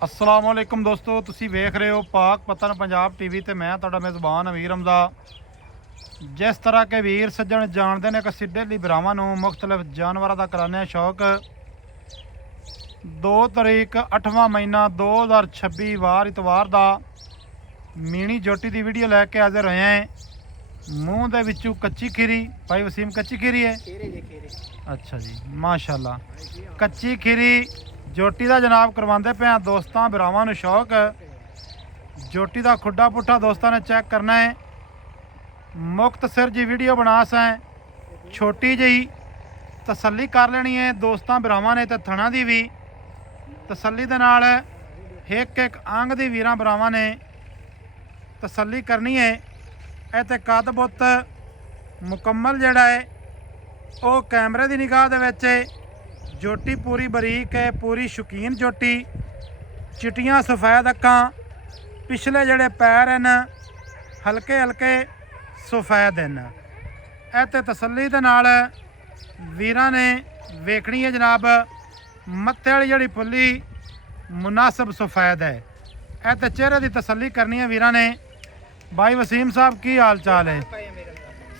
अस्सलाम वालेकुम दोस्तों, तुसी वेख रहे हो पाक पतन पंजाब टीवी ते मैं तुहाडा मेज़बान अमीर हमदा। जिस तरह के वीर सज्जण जानते हैं कि सिद्धे ली भरावां नूं मुख्तलिफ जानवरों का कराने शौक 2 तरीक 8वां महीना 2026 वार इतवार का मीणी जोटी की वीडियो लैके हाजिर होए हैं। मूँह दे विचों कच्ची खीरी, भाई वसीम कच्ची खीरी है। अच्छा जी, माशाल्लाह कच्ची खीरी जोटी का जनाब करवाते पे हैं दोस्तों भरावां नूं शौक। जोटी का खुड्डा पुट्ठा दोस्तों ने चैक करना है। मुक्त सिर जी वीडियो बना सैं छोटी जी तसल्ली कर लेनी है दोस्तों भरावां ने, तो थणा की भी तसल्ली दे नाल एक एक अंग की वीरां भरावां ने तसल्ली करनी है। ये तो कद बुत मुकम्मल जिहड़ा है वो कैमरे की निगाह दे विच जोटी पूरी बरीक है, पूरी शौकीन जोटी। चिट्टियां सफेद अक्कां, पिछले जिहड़े पैर हैं हल्के हल्के सफेद हैं। ये तो तसल्ली दे नाल वीरां ने वेखनी है जनाब। मत्थे वाली जिहड़ी फुल्ली मुनासिब सफेद है। ये तो चेहरे की तसल्ली करनी है वीरां ने। भाई वसीम साहब की हाल चाल है?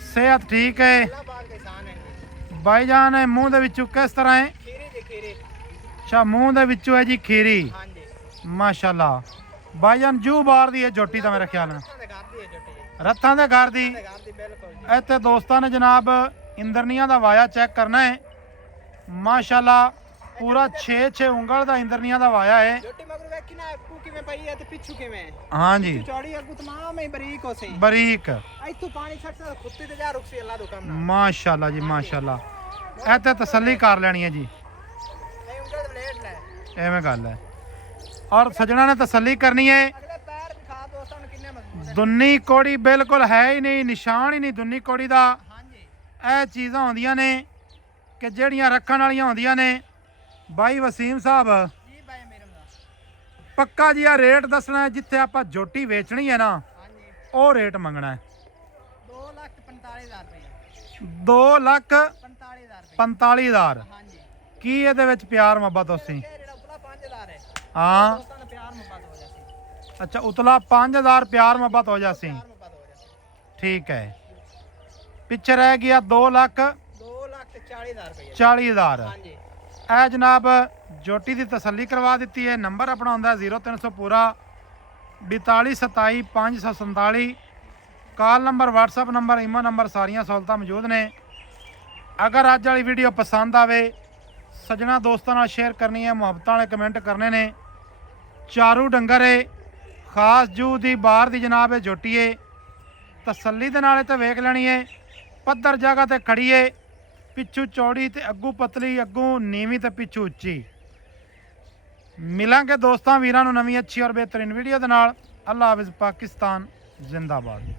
सेहत ठीक है? भाईजान मूँह दे विचों किस तरह है? अच्छा, मूँह दे विचों है जी खीरी। माशाल्लाह भाईजान जू बार दी है जोटी तो मेरे ख्याल में रत्थां दे घर दी। इत्थे दोस्तां ने जनाब इंद्रनिया का वाया चेक करना है। माशाल्लाह पूरा 6 उंगल का इंद्रनिया का वाया है। हाँ जी बरीक माशाल्लाह जी माशाल्लाह। इत्थे तसल्ली कर लेनी है जी, एवें गल है। और सजना ने तसल्ली करनी है। दुन्नी कोड़ी बिल्कुल है ही नहीं, निशान ही नहीं दुन्नी कोड़ी का। यह चीज़ां होंदियां ने कि जड़ियाँ रखण वालियां होंदियां ने। भाई वसीम साहब पक्का जी रेट दसना है, जिथे आप जोटी वेचनी है ना वो रेट मंगना है। 2,45,000 की ये प्यार मुहब्बत उसी? हाँ अच्छा, उतला 5,000 प्यार मुहब्बत हो जासी। ठीक है, पिछे रह गया 2,40,000। ए जनाब जोटी की तसल्ली करवा दी है। नंबर अपना होंगे 0300 पूरा 42 27 547। Call number, WhatsApp number, email number सारिया सहूलतां मौजूद ने। अगर अज वाली वीडियो पसंद आवे सजना दोस्तों नाल शेयर करनी है, मुहब्बतां वाले कमेंट करने ने। चारू डंगर है, खास जू दी बाहर दी जनाब है जोटी है। तसल्ली दे नाल ते वेख लेनी है। पद्धर जगह ते खड़ी है, पिछू चौड़ी ते अग्गू पतली, अग्गू नीवी ते पिछू उच्ची। मिलांगे दोस्तों वीरां नूं नवीं अच्छी और बेहतरीन वीडियो दे नाल। अल्लाह हाफिज़, पाकिस्तान जिंदाबाद।